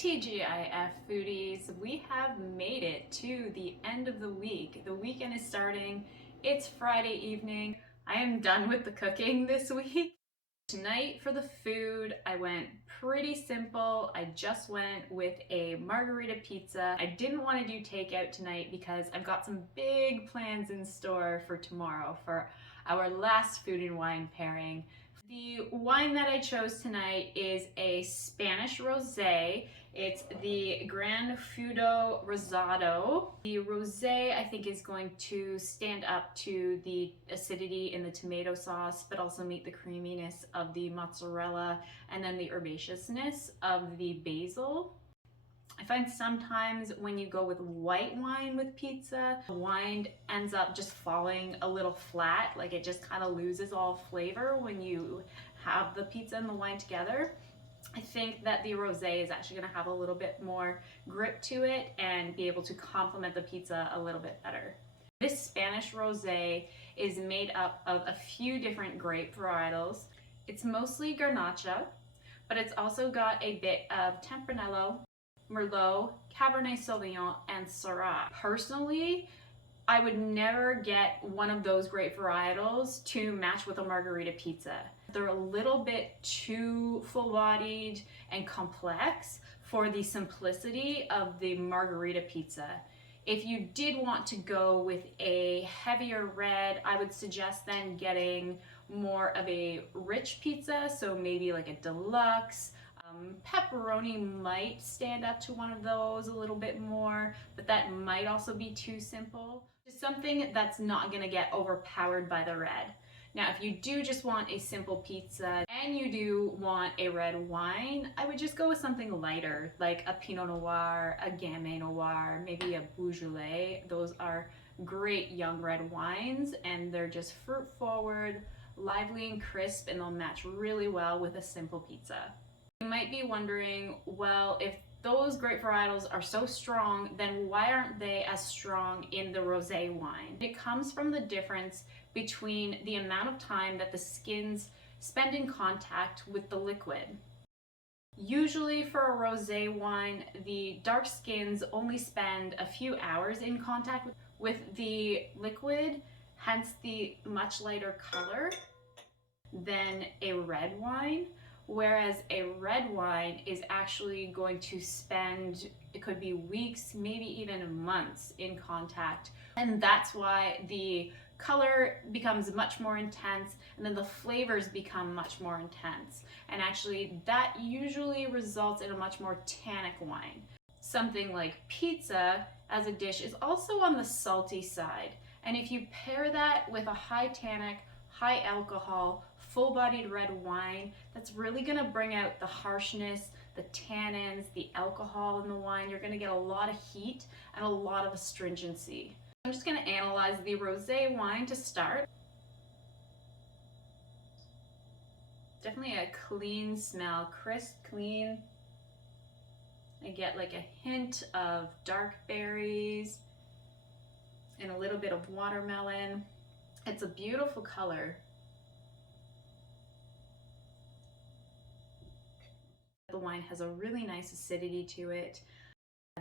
TGIF foodies, we have made it to the end of the week. The weekend is starting. It's Friday evening. I am done with the cooking this week. Tonight for the food, I went pretty simple. I just went with a margherita pizza. I didn't want to do takeout tonight because I've got some big plans in store for tomorrow for our last food and wine pairing. The wine that I chose tonight is a Spanish rosé. It's the Gran Feudo Rosado. The rosé I think is going to stand up to the acidity in the tomato sauce, but also meet the creaminess of the mozzarella and then the herbaceousness of the basil. I find sometimes when you go with white wine with pizza, the wine ends up just falling a little flat, like it just kind of loses all flavor when you have the pizza and the wine together. I think that the rosé is actually going to have a little bit more grip to it and be able to complement the pizza a little bit better. This Spanish rosé is made up of a few different grape varietals. It's mostly Garnacha, but it's also got a bit of Tempranillo, Merlot, Cabernet Sauvignon, and Syrah. Personally, I would never get one of those grape varietals to match with a margherita pizza. They're a little bit too full-bodied and complex for the simplicity of the margherita pizza. If you did want to go with a heavier red, I would suggest then getting more of a rich pizza, so maybe like a Deluxe. Pepperoni might stand up to one of those a little bit more, but that might also be too simple. Just something that's not going to get overpowered by the red. Now, if you do just want a simple pizza and you do want a red wine, I would just go with something lighter, like a pinot noir, a gamay noir, maybe a beaujolais. Those are great young red wines, and they're just fruit forward, lively and crisp, and they'll match really well with a simple pizza. You might be wondering, well, if those grape varietals are so strong, then why aren't they as strong in the rosé wine? It comes from the difference between the amount of time that the skins spend in contact with the liquid. Usually for a rosé wine, the dark skins only spend a few hours in contact with the liquid, hence the much lighter color than a red wine. Whereas a red wine is actually going to spend, it could be weeks, maybe even months in contact. And that's why the color becomes much more intense, and then the flavors become much more intense. And actually that usually results in a much more tannic wine. Something like pizza as a dish is also on the salty side. And if you pair that with a high tannic, high alcohol, full-bodied red wine, that's really gonna bring out the harshness, the tannins, the alcohol in the wine. You're gonna get a lot of heat and a lot of astringency. I'm just gonna analyze the rosé wine to start. Definitely a clean smell, crisp, clean. I get like a hint of dark berries and a little bit of watermelon. It's a beautiful color. The wine has a really nice acidity to it.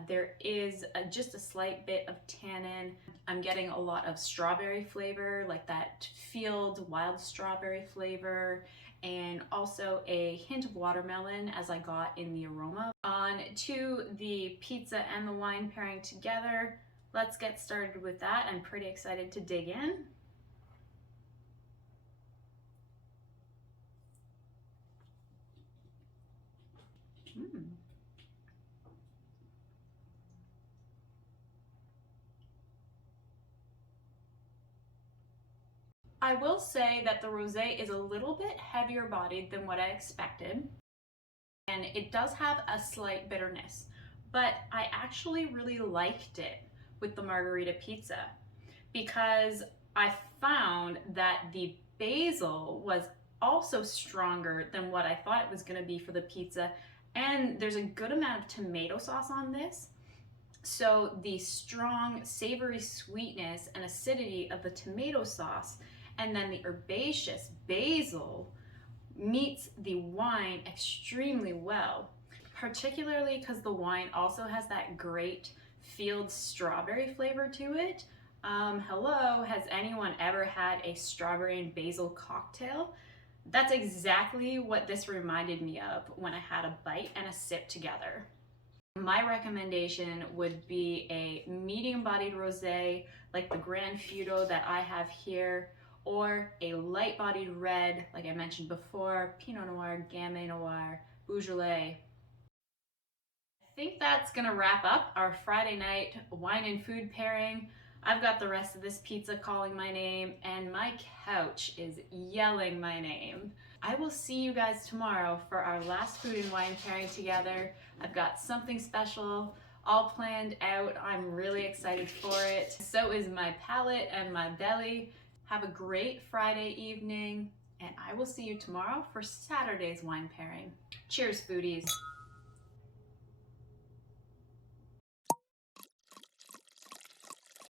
There is just a slight bit of tannin. I'm getting a lot of strawberry flavor, like that field wild strawberry flavor, and also a hint of watermelon as I got in the aroma. On to the pizza and the wine pairing together. Let's get started with that. I'm pretty excited to dig in. I will say that the rosé is a little bit heavier bodied than what I expected, and it does have a slight bitterness, but I actually really liked it with the margherita pizza because I found that the basil was also stronger than what I thought it was going to be for the pizza, and there's a good amount of tomato sauce on this. So the strong savory sweetness and acidity of the tomato sauce and then the herbaceous basil meets the wine extremely well. particularly because the wine also has that great field strawberry flavor to it. Hello, has anyone ever had a strawberry and basil cocktail? That's exactly what this reminded me of when I had a bite and a sip together. My recommendation would be a medium-bodied rosé like the Gran Feudo that I have here, or a light-bodied red like I mentioned before, pinot noir, gamay noir, beaujolais. I think that's gonna wrap up our Friday night wine and food pairing. I've got the rest of this pizza calling my name, and my couch is yelling my name. I will see you guys tomorrow for our last food and wine pairing together. I've got something special all planned out. I'm really excited for it. So is my palate and my belly. Have a great Friday evening, and I will see you tomorrow for Saturday's wine pairing. Cheers, foodies.